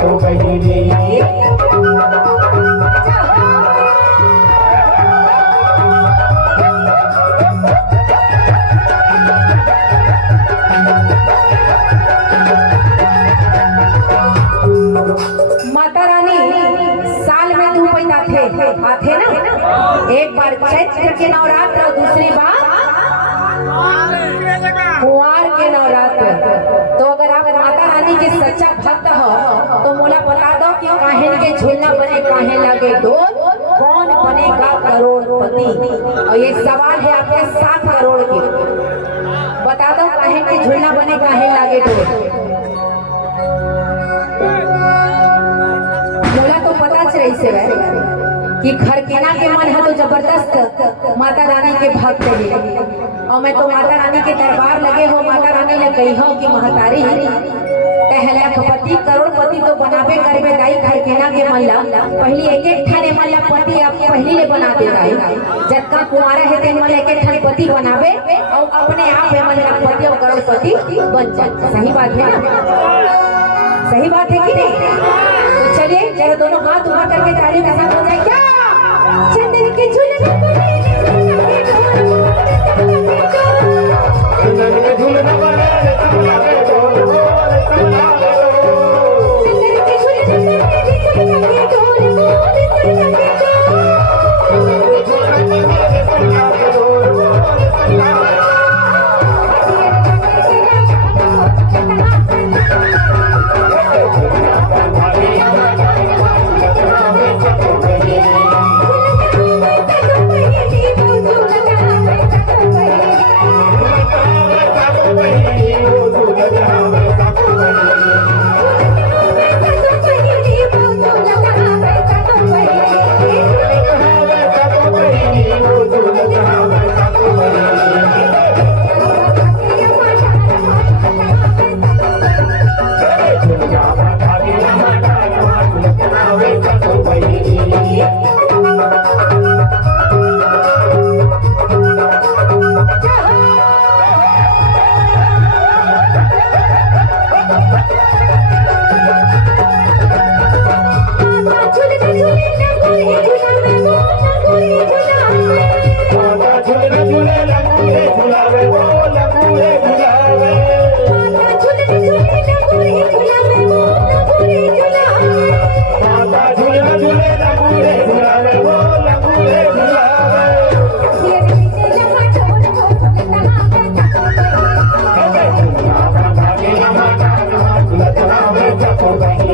जातो बहिणी माता रानी साल में दो पैदा आते ना, एक बार चैत्र के नवरात्र और दूसरी बार कुंवार के नवरात्र। तो अगर आप माता रानी के सच्चा भक्त हो तो मोला बता दो कि काहे के झूलना बने काहे लगे डोल, कौन बनेगा करोड़पति। और ये सवाल है आपके 7 करोड़ के, बता दो काहे के झूलना बने काहे लगे डोल। मोला तो पता चल से कि खरकेना के मन है तो जबरदस्त माता रानी के भक्त है। और मैं तो माता रानी के दरबार लगे हो, माता रानी ने कही हो कि महतारी लखपति करोड़पति तो बनाबे करबे दाई। खरकेना के मन ला पहली एक ठाने मन ला पति आप पहली ले बना दे दाई। जतका कुमारा है ते मन एक ठाने पति बनाबे और अपने आप में मन ला पति और करोड़पति बन जाए। सही बात है, सही बात है कि नहीं? तो चलिए जरा दोनों हाथ उठा करके तालियों के साथ हो जाए क्या? चंदन के झूले जातो बहिणी